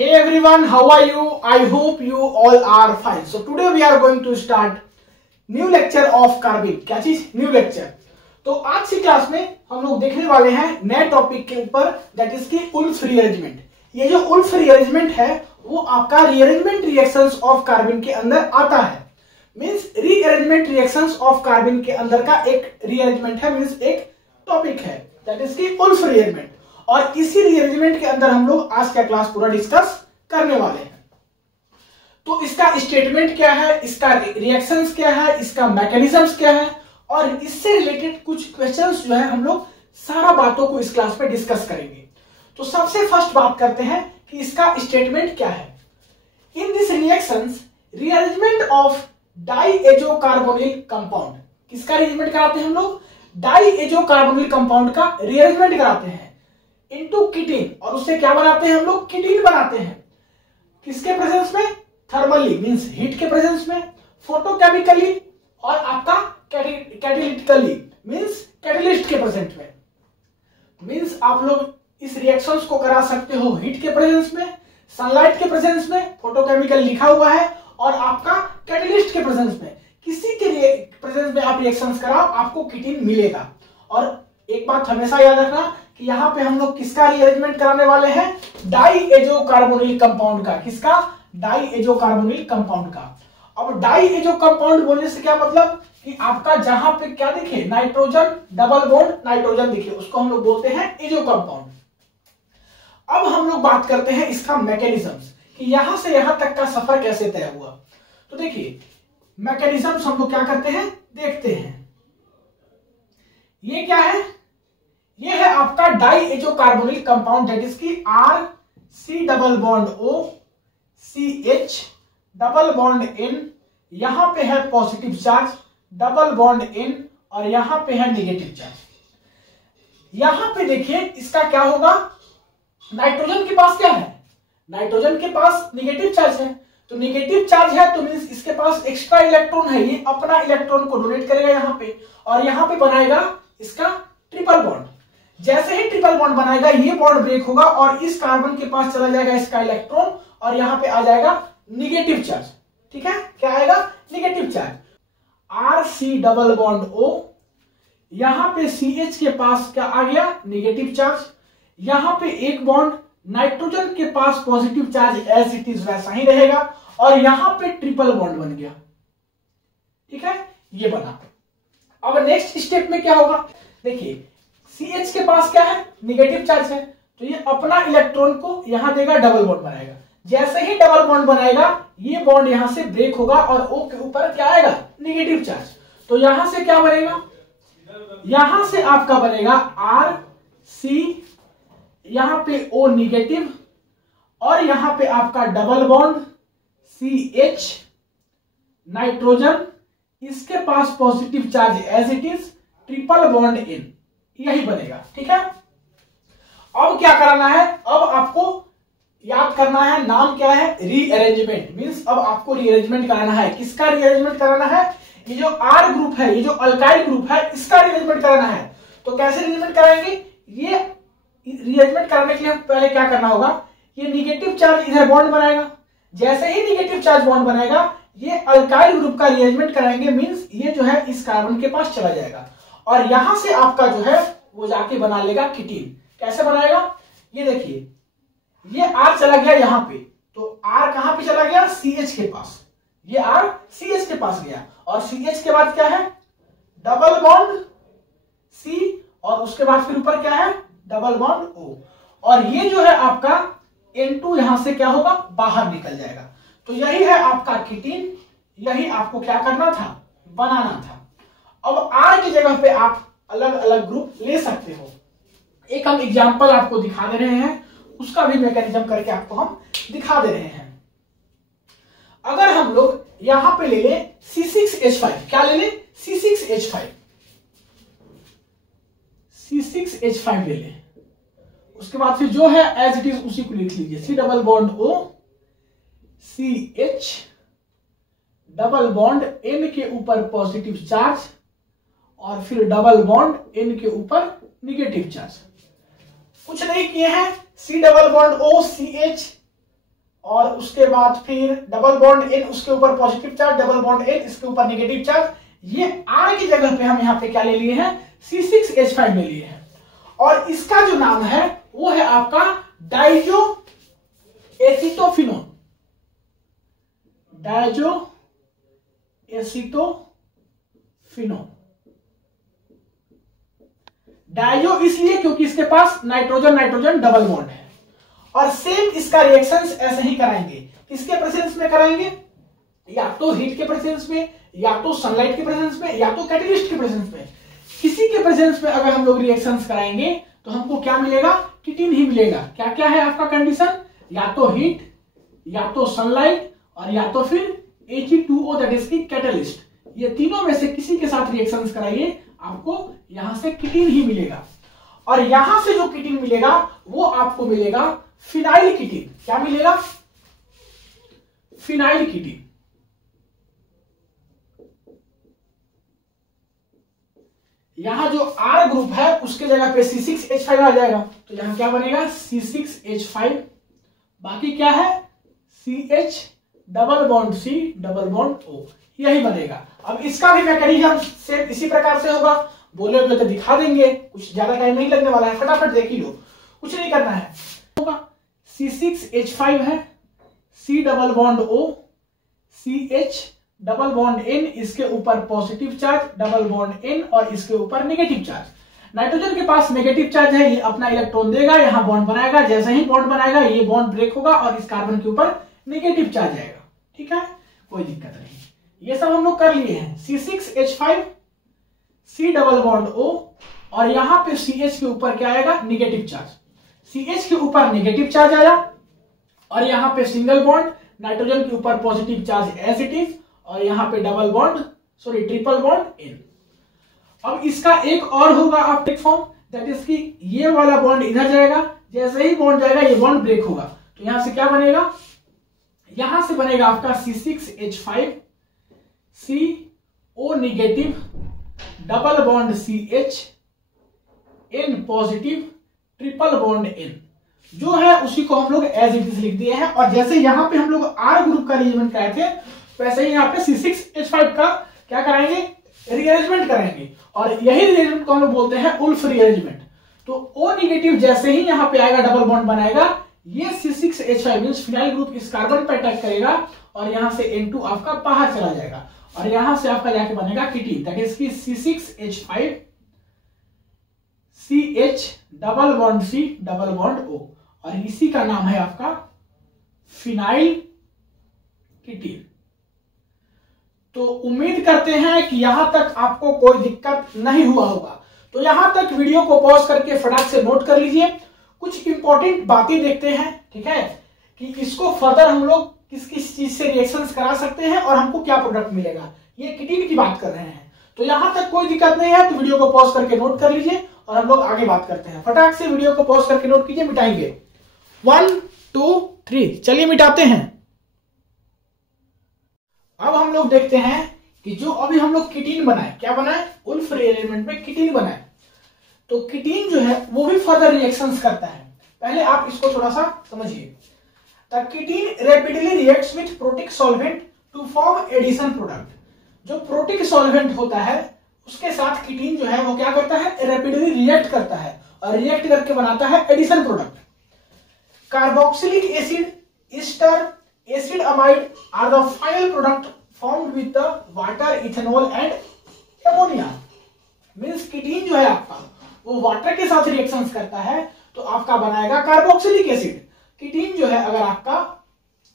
Hey everyone, how are you? I hope you all are fine. So today we are going to start new lecture of carbene. क्या चीज? New lecture. तो आज की class में हम लोग देखने वाले हैं नए टॉपिक के ऊपर, दैट इज की उल्फ रीअरेंजमेंट. ये जो उल्फ रीअरेंजमेंट है वो आपका रीअरेंजमेंट रिएक्शंस ऑफ कार्बन के अंदर आता है. Means rearrangement reactions of carbon के अंदर का एक रीअरेंजमेंट है, मींस एक टॉपिक है, दैट इज की उल्फ रीअरेंजमेंट. और इसी रीअरेंजमेंट के अंदर हम लोग आज का क्लास पूरा डिस्कस करने वाले हैं. तो इसका स्टेटमेंट क्या है, इसका रिएक्शंस क्या है, इसका मैकेनिज्म्स क्या है, और इससे रिलेटेड कुछ क्वेश्चंस जो है हम लोग सारा बातों को इस क्लास में डिस्कस करेंगे. तो सबसे फर्स्ट बात करते हैं कि इसका स्टेटमेंट क्या है. In this reactions rearrangement of diazo carbonyl compound. किसका रीअरेंजमेंट कराते हैं हम लोग? डाइएजो कार्बोनिल कंपाउंड का रीअरेंजमेंट कराते हैं इनटू कीटीन. और उससे क्या बनाते हैं हम लोग? कीटीन बनाते हैं. किसके प्रेजेंस में? थर्मली, मींस हीट के प्रेजेंस में, फोटोकेमिकली, और आपका कैटालिटिकली, मींस कैटलिस्ट के प्रेजेंस में. मींस आप लोग इस रिएक्शंस को करा सकते हो हीट के प्रेजेंस में, सनलाइट के प्रेजेंस में, फोटोकेमिकल लिखा हुआ है, और आपका कैटलिस्ट के प्रेजेंस में. किसी के प्रेजेंस में आप रिएक्शंस कराओ आपको कीटीन मिलेगा. और एक बात हमेशा याद रखना कि यहाँ पे हम लोग किसका रीअरेंजमेंट कराने वाले हैं? डाइएजो कार्बोनिल कंपाउंड का. किसका? डाइएजो कार्बोनिल कंपाउंड का. अब डाइएजो कंपाउंड बोलने से क्या मतलब कि आपका जहां पे क्या दिखे? नाइट्रोजन, डबल बॉन्ड नाइट्रोजन दिखे, उसको हम लोग बोलते हैं एजो कंपाउंड. अब हम लोग बात करते हैं इसका मैकेनिज्म्स कि यहां से यहां तक का सफर कैसे तय हुआ. तो देखिए मैकेनिज्म्स हम लोग क्या करते हैं, देखते हैं. ये क्या है? ये है आपका diazo carbonyl compound, that is की R C double bond O C H double bond N. यहां पे है positive charge, double bond N, और यहां पे है नेगेटिव चार्ज. यहां पे देखिए इसका क्या होगा? नाइट्रोजन के पास क्या है? नाइट्रोजन के पास नेगेटिव चार्ज है. तो नेगेटिव चार्ज है तो मींस इसके पास एक्स्ट्रा इलेक्ट्रॉन है, ये अपना इलेक्ट्रॉन को डोनेट करेगा यहां पे, और यहां पे बनाएगा इसका ट्रिपल बॉन्ड. जैसे ही ट्रिपल बॉन्ड बनाएगा ये बॉन्ड ब्रेक होगा और इस कार्बन के पास चला जाएगा इसका इलेक्ट्रॉन, और यहां पे आ जाएगा नेगेटिव चार्ज. ठीक है, क्या आएगा? Negative charge. R C double bond O, यहां पे सी एच के पास क्या आ गया? Negative charge. यहां पे एक बॉन्ड, नाइट्रोजन के पास positive charge as it is वैसा ही रहेगा, और यहां पे ट्रिपल बॉन्ड बन गया. ठीक है, ये बना. अब नेक्स्ट स्टेप में क्या होगा? देखिए CH के पास क्या है? नेगेटिव चार्ज है, तो ये अपना इलेक्ट्रॉन को यहां देगा, डबल बॉन्ड बनाएगा. जैसे ही डबल बॉन्ड बनाएगा ये बॉन्ड यहां से ब्रेक होगा और O के ऊपर क्या आएगा? Negative charge. तो यहां से क्या बनेगा? यहां से आपका बनेगा R C, यहां पे O नेगेटिव, और यहां पे आपका डबल बॉन्ड CH नाइट्रोजन, इसके पास positive charge as it is, triple bond इन, यही बनेगा. ठीक है, अब क्या करना है? अब आपको याद करना है, नाम क्या है? रीअरेंजमेंट. मींस अब आपको रीअरेंजमेंट कराना है. किसका रीअरेंजमेंट कराना है? ये जो R ग्रुप है, ये जो अल्काइल ग्रुप है, इसका रीअरेंजमेंट कराना है. तो कैसे रीअरेंजमेंट कराएंगे? ये रीअरेंजमेंट कराने के लिए पहले क्या करना होगा? ये नेगेटिव चार्ज इधर बॉन्ड बनाएगा. जैसे ही नेगेटिव चार्ज बॉन्ड बनाएगा ये अल्काइल ग्रुप का रीअरेंजमेंट कराएंगे. मींस ये जो है इस कार्बन के पास चला जाएगा, और यहां से आपका जो है वो जाके बना लेगा कीटीन. कैसे बनाएगा? ये देखिए, ये R चला गया यहां पे, तो R कहां पे चला गया? CH के पास. ये R CH के पास गया, और CH के बाद क्या है? डबल बॉन्ड C, और उसके बाद फिर ऊपर क्या है? Double bond O. और ये जो है आपका N2 यहां से क्या होगा? बाहर निकल जाएगा. तो यही है आपका कीटीन. यही आपको क्या करना था? बनाना था. अब R की जगह पे आप अलग अलग ग्रुप ले सकते हो. एक हम एग्जांपल आपको दिखा दे रहे हैं, उसका भी मैकेनिज्म करके आपको हम दिखा दे रहे हैं. अगर हम लोग यहां पे ले लें C6H5, क्या ले लें? C6H5. C6H5 ले लें. उसके बाद फिर जो है एज इट इज उसी को लिख लीजिए. C double bond O CH double bond N के ऊपर पॉजिटिव चार्ज, और फिर डबल बॉन्ड N के ऊपर नेगेटिव चार्ज. कुछ नहीं किए हैं, C double bond O CH और उसके बाद फिर डबल बॉन्ड N, उसके ऊपर positive charge, double bond N, इसके ऊपर नेगेटिव चार्ज। ये R की जगह पे हम यहाँ पे क्या ले लिए हैं, C6H5 ले लिए हैं। और इसका जो नाम है वो है आपका Dizo acetophenone, Dizo acetophenone. Dizo इसलिए क्योंकि इसके पास नाइट्रोजन नाइट्रोजन डबल बॉन्ड है। और सेम इसका रिएक्शंस ऐसे ही कराएंगे, किसके प्रेजेंस में कराएंगे, या तो हीट के प्रेजेंस में, या तो सनलाइट के प्रेजेंस में, या तो कैटलिस्ट के प्रेजेंस में। किसी के प्रेजेंस में अगर हम लोग रिएक्शंस कराएंगे तो हमको क्या मिलेगा, कीटिन ही मिलेगा। क्या क्या है आपका कंडीशन, या तो हीट, या तो सनलाइट, और या तो फिर Ag2O दैट इज की कैटलिस्ट। ये तीनों में से किसी के साथ रिएक्शंस कराइए, आपको यहां से कीटिन ही मिलेगा। और यहां से जो कीटिन मिलेगा वो आपको मिलेगा फिनाइल कीटिन। क्या मिलेगा, फिनाइल कीटिन। यहां जो R ग्रुप है उसके जगह पे C6H5 आ जाएगा, तो यहां क्या बनेगा C6H5, बाकी क्या है CH double bond C double bond O, यही बनेगा। अब इसका भी मैकेनिज्म सेम इसी प्रकार से होगा, बोले तो दिखा देंगे, कुछ ज्यादा टाइम नहीं लगने वाला है, फटाफट देख ही लो, कुछ नहीं करना है। होगा C6H5 है, C double bond O, CH double bond N, इसके ऊपर positive charge, double bond N, और इसके ऊपर नेगेटिव चार्ज। नाइट्रोजन के पास नेगेटिव चार्ज है, ये अपना इलेक्ट्रॉन देगा, यहां बॉन्ड बनाएगा, जैसे ही बॉन्ड बनाएगा ये बॉन्ड ब्रेक होगा और इस कार्बन के ऊपर नेगेटिव चार्ज आएगा। ठीक है, कोई दिक्कत नहीं, ये सब हम लोग कर लिए हैं। C6H5, C double bond O, और यहां पे CH के ऊपर क्या आएगा, नेगेटिव चार्ज। CH के ऊपर नेगेटिव चार्ज आया, और यहां पे सिंगल बॉन्ड, नाइट्रोजन के ऊपर positive charge as it is, और यहां पे double bond triple bond N। अब इसका एक और होगा आप फॉर्म, दैट इज कि ये वाला बॉन्ड इधर जाएगा, जैसे ही बॉन्ड जाएगा ये बॉन्ड ब्रेक होगा, तो यहां से क्या बनेगा, यहां से बनेगा आपका C6H5, CO negative, double bond CH, N positive, triple bond N। जो है उसी को हम लोग एज इट इज लिख दिए हैं। और जैसे यहां पे हम लोग R ग्रुप का अरेंजमेंट कराए थे, वैसे ही यहाँ पे C6H5 का क्या कराएंगे, रीअरेंजमेंट करेंगे, और यही रीअरेंजमेंट को हम लोग बोलते हैं उल्फ रीअरेंजमेंट। तो O नेगेटिव जैसे ही यहाँ पे आएगा, डबल बॉन्ड बनाएगा, ये C6H5 मींस फिनाइल ग्रुप इस कार्बन पे अटैक करेगा, और यहां से N2 आपका बाहर चला जाएगा, और यहां से आपका जाके बनेगा कीटिन, दैट इज की C6H5, CH double bond C double bond O, और इसी का नाम है आपका फिनाइल कीटिन। तो उम्मीद करते हैं कि यहां तक आपको कोई दिक्कत नहीं हुआ होगा। तो यहां तक वीडियो को पॉज करके फटाक से नोट कर लीजिए, कुछ इंपॉर्टेंट बातें देखते हैं, ठीक है, कि इसको फर्दर हम लोग किस किस चीज से रिएक्शंस करा सकते हैं और हमको क्या प्रोडक्ट मिलेगा, ये कीटिन की बात कर रहे हैं। तो यहां तक कोई दिक्कत नहीं है, तो वीडियो को पॉज करके नोट कर लीजिए और हम लोग आगे बात करते हैं। फटाक से वीडियो को पॉज करके नोट कीजिए, मिटाएंगे 1 2 3, चलिए मिटाते हैं। अब हम लोग देखते हैं कि जो अभी हम लोग कीटिन बनाए, क्या बनाए, उल्फ रीअरेंजमेंट में कीटिन बनाए। तो कीटिन जो है वो भी फर्दर रिएक्शंस करता है। पहले आप इसको थोड़ा सा समझिए। The ketene rapidly reacts with protic solvent to form addition product. जो प्रोटिक सॉल्वेंट होता है उसके साथ कीटिन जो है वो क्या करता है, रैपिडली रिएक्ट करता है, और रिएक्ट करके बनाता है addition product. Carboxylic acid, ester, acid amide are the final product formed with the water, ethanol and ammonia. Means ketene जो है आपका वो वाटर के साथ रिएक्शंस करता है, तो आपका बनाएगा कार्बोक्सिलिक एसिड। कीटिन जो है अगर आपका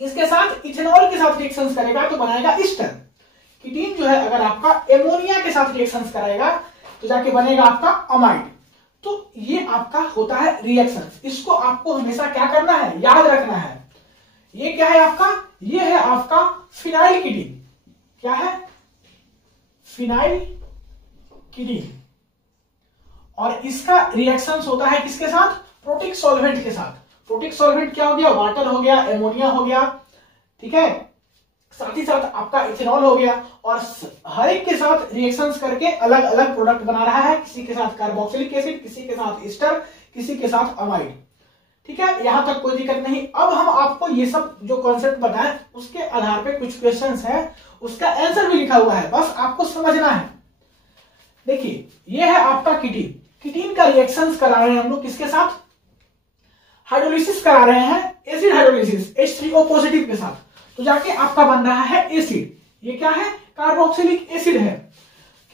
इसके साथ इथेनॉल के साथ रिएक्शंस करेगा तो बनाएगा ईस्टर। कीटिन जो है अगर आपका एमोनिया के साथ रिएक्शंस कराएगा तो जाके बनेगा आपका अमाइड। तो ये आपका होता है रिएक्शन। इसको आपको हमेशा क्या करना है, याद रखना है। ये क्या है आपका, ये है आपका फिनाइल कीटिन। क्या है, फिनाइल कीटिन। और इसका रिएक्शंस होता है किसके साथ, प्रोटिक सॉल्वेंट के साथ। प्रोटिक सॉल्वेंट क्या हो गया, वाटर हो गया, एमोनिया हो गया, ठीक है, साथ ही साथ आपका इथेनॉल हो गया। और हर एक के साथ रिएक्शंस करके अलग अलग प्रोडक्ट बना रहा है। किसी के साथ कार्बोक्सिलिक एसिड, किसी के साथ ईस्टर, किसी के साथ अमाइड, ठीक है, यहां तक कोई दिक्कत नहीं। अब हम आपको ये सब जो कॉन्सेप्ट बताएं उसके आधार पे कुछ क्वेश्चंस है, उसका आंसर भी लिखा हुआ है, बस आपको समझना है। देखिए ये है आपका किटीन, किटीन का रिएक्शंस करा रहे हैं हम लोग किसके साथ, हाइड्रोलिसिस करा रहे हैं एसिड हाइड्रोलिसिस H3O पॉजिटिव के साथ, तो जाके आपका बन रहा है एसिड। ये क्या है, कार्बोक्सिलिक एसिड है।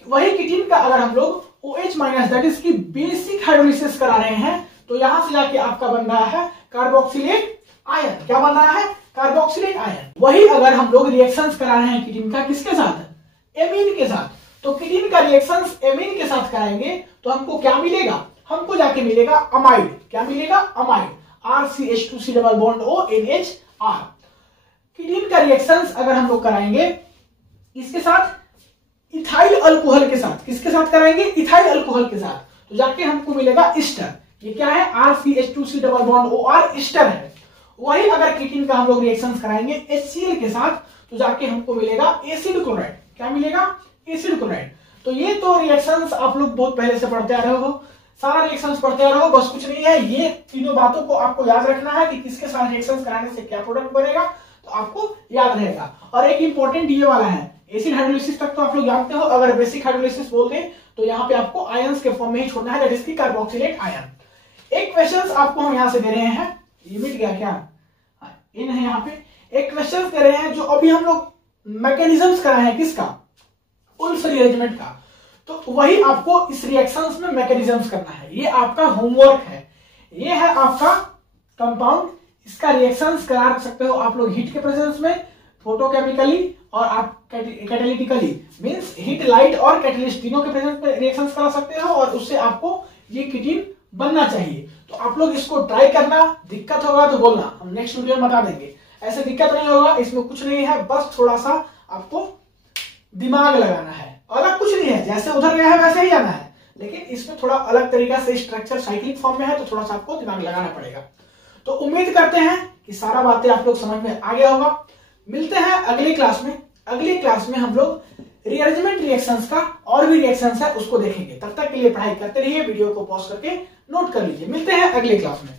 वही किटीन का अगर हम लोग OH माइनस दैट इज की बेसिक हाइड्रोलिसिस करा रहे हैं तो यहां से जाके आपका बन रहा है कार्बोक्सिलेट आयन। क्या बन रहा है, कार्बोक्सिलेट आयन। वही अगर हम लोग रिएक्शंस करा रहे हैं किटीन का किसके साथ, एमीन के साथ, तो किटीन का रिएक्शंस एमीन के साथ कराएंगे तो हमको क्या मिलेगा, हमको जाके मिलेगा अमाइड। क्या मिलेगा, amide, RCH2C double bond O NHR। किटीन का रिएक्शंस अगर हम लोग कराएंगे इसके साथ, इथाइल अल्कोहल के साथ, किसके साथ कराएंगे, इथाइल अल्कोहल के साथ, तो जाके हमको मिलेगा ईस्टर। ये क्या है, RCH2C double bond OR Easter है। वही अगर किटीन का हम लोग रिएक्शंस कराएंगे HCl के साथ तो जाके हमको मिलेगा एसिड क्लोराइड। क्या मिलेगा, एसिड क्लोराइड। तो ये तो रिएक्शंस आप लोग बहुत पहले से पढ़ते आ रहे हो, सारा रिएक्शंस पढ़ते आ रहे हो, बस कुछ नहीं है। ये तीनों बातों को आपको याद रखना है कि किसके साथ रिएक्शंस कराने से क्या प्रोडक्ट बनेगा, तो आपको याद रहेगा। और एक इंपॉर्टेंट ये वाला है, एसिड हाइड्रोलिसिस तक तो आप लोग जानते हो, अगर बेसिक हाइड्रोलिसिस बोलते हैं तो यहाँ पे आपको आयंस के फॉर्म में ही छोड़ना है, दैट इज की कार्बोक्सिलेट आयन। एक क्वेश्चन आपको हम यहाँ से दे रहे हैं, ये मिट गया क्या, इन है यहाँ पे। एक क्वेश्चन दे रहे हैं जो अभी हम लोग मैकेनिज्म्स कराए हैं किसका, उल्फ रीअरेंजमेंट का, तो वही आपको इस रिएक्शंस में मैकेनिज्म्स करना है। ये आपका होमवर्क है। ये है आपका कंपाउंड, इसका रिएक्शंस करा सकते हो आप लोग हीट के प्रेजेंस में, फोटोकेमिकली और आप कैटालिटिकली, मींस हीट, लाइट और कैटलिस्ट तीनों के प्रेजेंस में रिएक्शंस करा सकते हो, और उससे आपको ये किटीन बनना चाहिए। तो आप लोग इसको ट्राई करना, दिक्कत होगा तो बोलना, हम नेक्स्ट वीडियो में बता देंगे। ऐसे दिक्कत नहीं होगा, इसमें कुछ नहीं है, बस थोड़ा सा आपको दिमाग लगाना है, अलग कुछ नहीं है, जैसे उधर गया है वैसे ही जाना है, लेकिन इसमें थोड़ा अलग तरीका से स्ट्रक्चर साइक्लिक फॉर्म में है तो थोड़ा सा आपको दिमाग लगाना पड़ेगा। तो उम्मीद करते हैं कि सारा बातें आप लोग समझ में आ गया होगा। मिलते हैं अगली क्लास में। अगली क्लास में हम लोग रीअरेंजमेंट रिएक्शंस का और भी रिएक्शंस है उसको देखेंगे। तब तक के लिए पढ़ाई करते रहिए, वीडियो को पॉज करके नोट कर लीजिए। मिलते हैं अगली क्लास में।